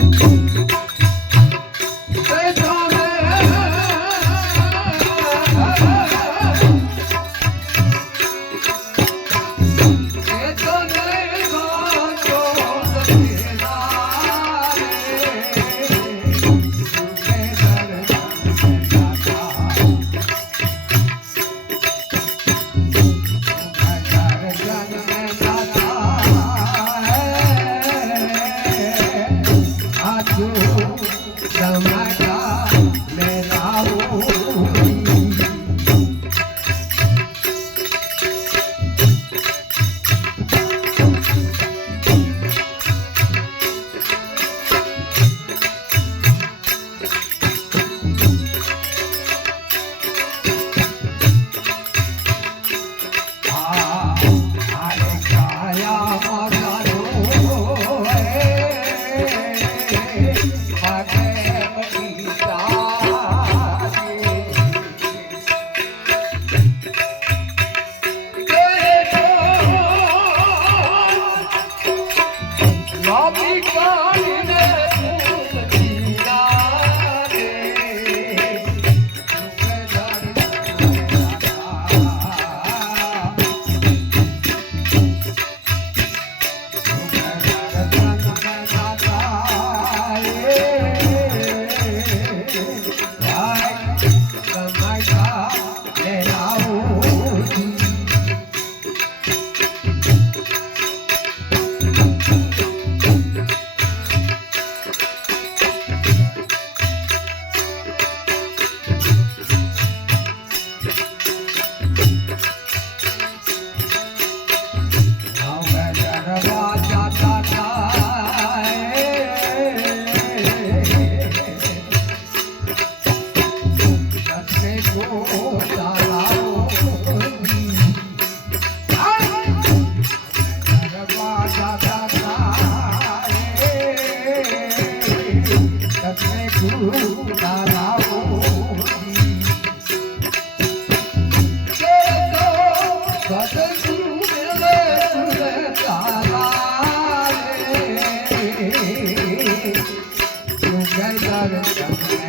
Oh. Oh my God. ભાભી કા સતને ગુરુ દાદાઓ સતગુરુ મેળે તારા રે સતને દાદા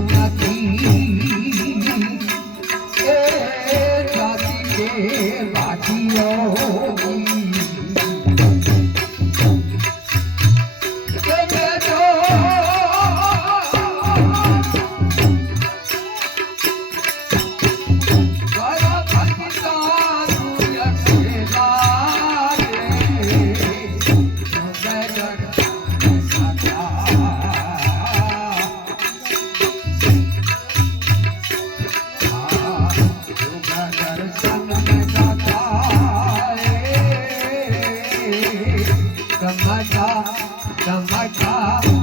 my God.